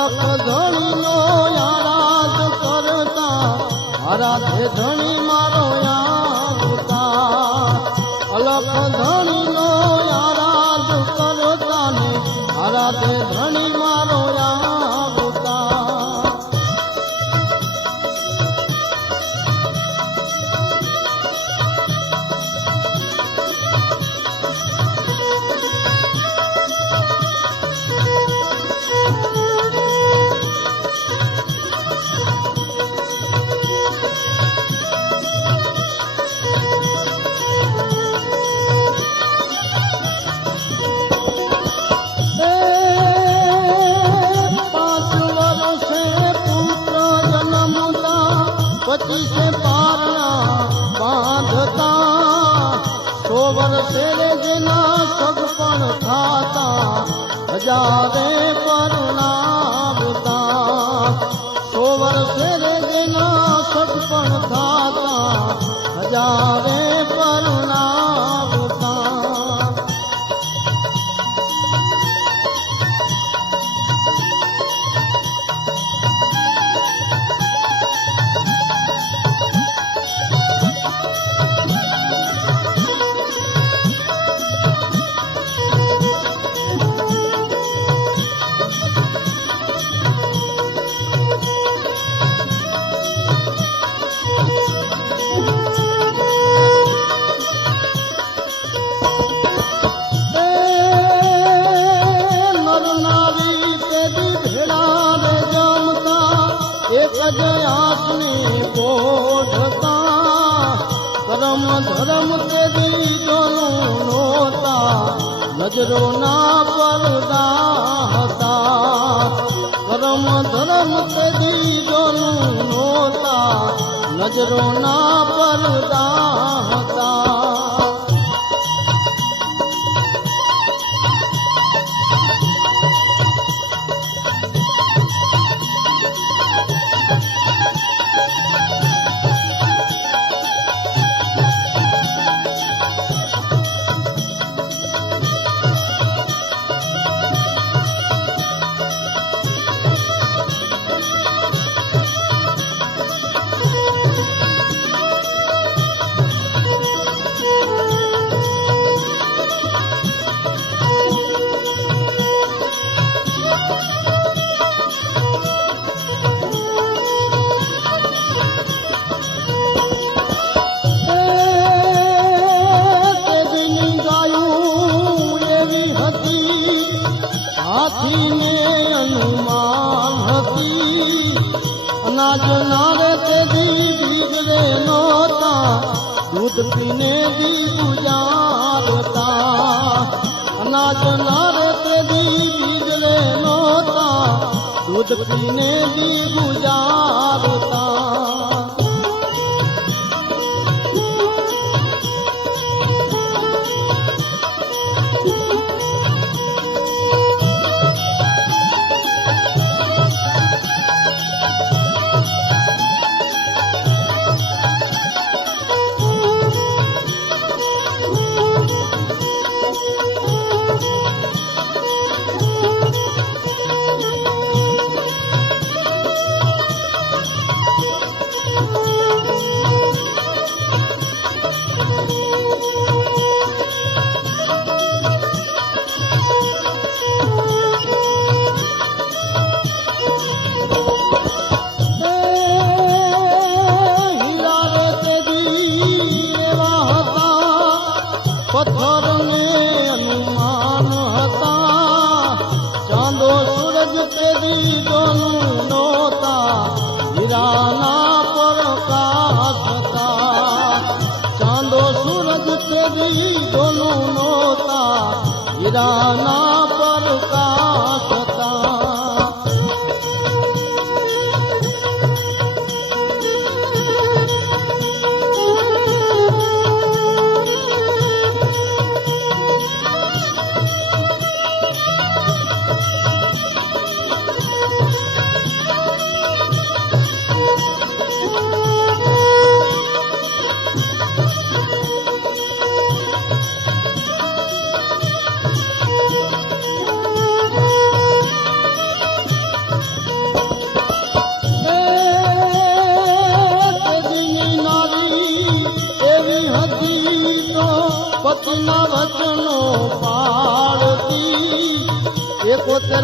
અલખ ધણી નો આરાધ કરતા આરાધે ધણી મારો આવતા અલખ ધણી નો આરાધ કરતા ને આરાધે ધણી મારો આવતા पचीसे पारना बांधता 100 वर्षे जेना सगपण थाता हजारे परणावता 100 वर्षे जेना सगपण थाता हजारे परणावता एक जयासनी बोधता करम धर्म ते दोनों नोता नजरो ना पर्दा હતા करम धर्म ते दोनों नोता नजरो ना पर्दा હતા हाथी ने अनुमान हती अनाज नारे ते दी बिगड़े नोता दूध पीने दी गुजारता अनाज नारे ते दी बिगड़े नोता दूध पीने दी गुजारता पत्थर में अनुमान हता चांदो सूरज तेरी दोनों नोता हीराना प्रकाश हता चांदो सूरज तेरी दोनों नोता हीराना प्रकाश हता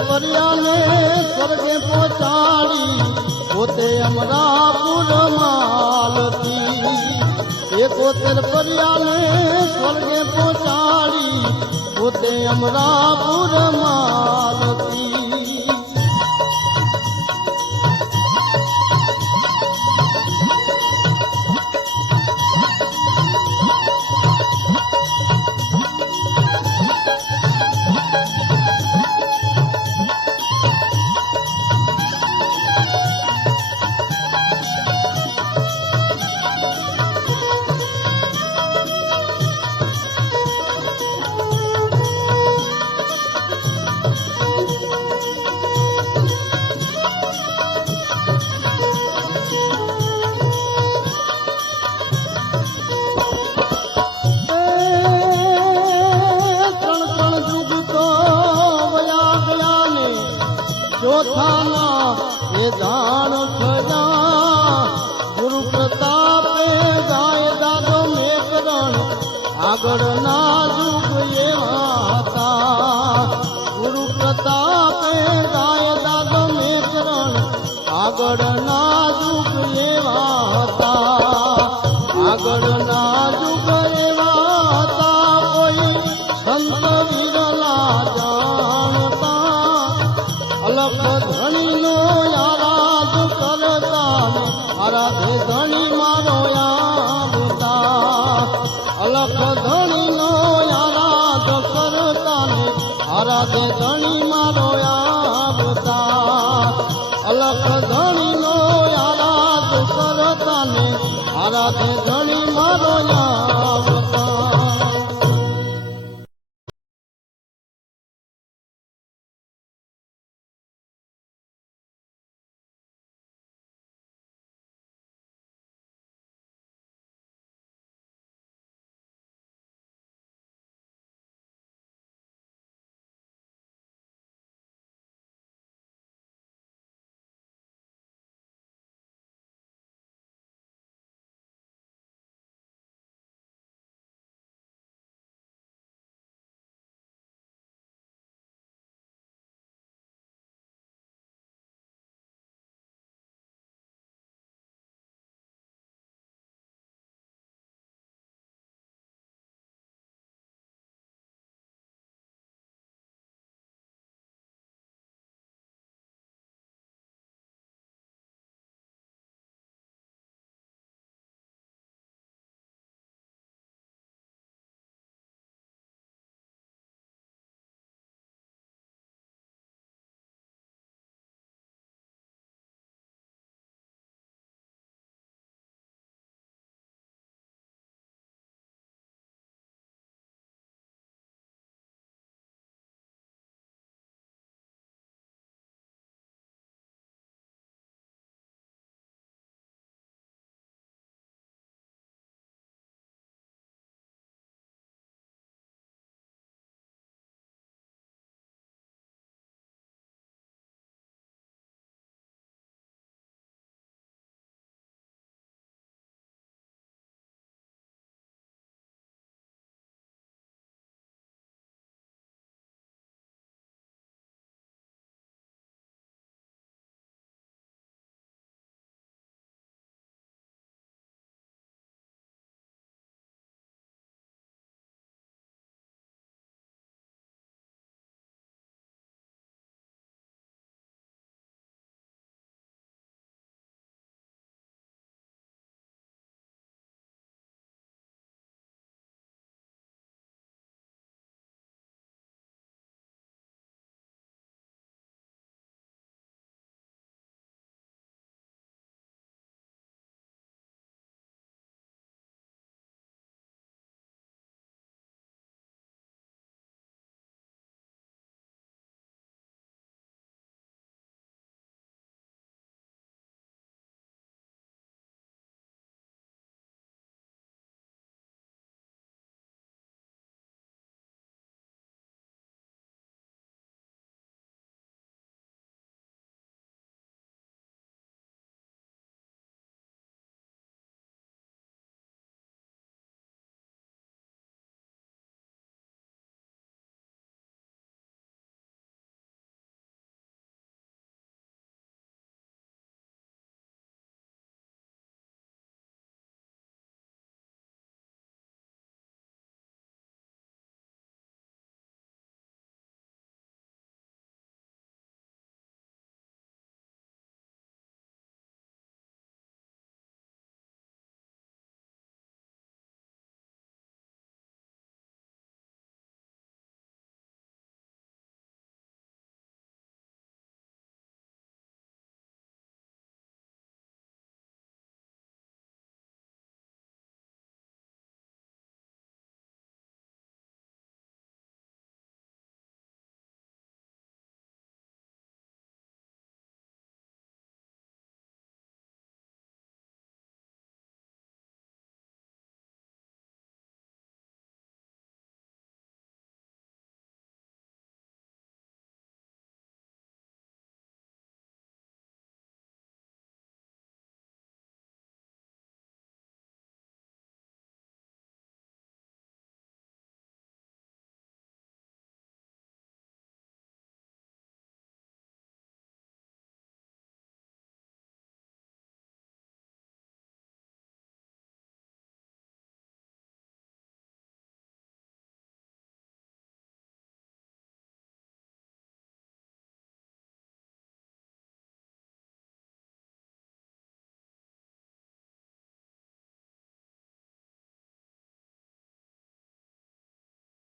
પરિયાને સ્વર્ગે પહોંચાડી પોતે અમરાપુર માલતી 71 પરિયાને સ્વર્ગે પહોંચાડી પોતે અમરાપુર માલતી ચોથાના એ જાણ થયા ગુરુ પ્રતાપે ગાય દાદો મેકરણ આગળના યુગ એવા હતા ગુરુ પ્રતાપે ગાય દાદો મેકરણ આગળના યુગ એવા હતા આગળના યુગ એવા હતા કોઈ સંત વિરલા જાણતા અલખ ધણીનો આરાધ કરતા આરાધે ધણી મારો આવતા અલખ ધણીનો આરાધ કરતા આરાધે ધણી